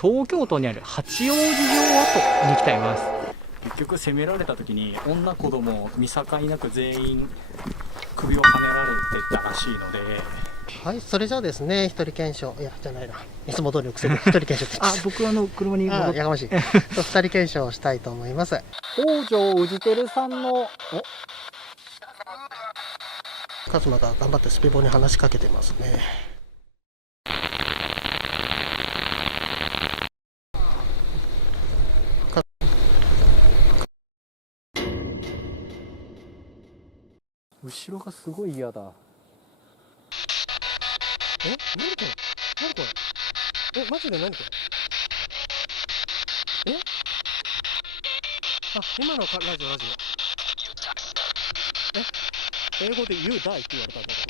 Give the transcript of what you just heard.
東京都にある八王子城跡に行きたいと思います。結局攻められた時に女子供見境なく全員首をはねられてたらしいので。はい、それじゃあですね、一人検証、いや、じゃないな、いつも通りの癖で一人検証って言っあ、僕車に戻って、やかましい。二人検証をしたいと思います。北条氏輝さんの、カズマが頑張ってスピボに話しかけてますね。後ろがすごい嫌だ。何これ何これマジで何これ今のラジオ英語で You die って言われたんだけど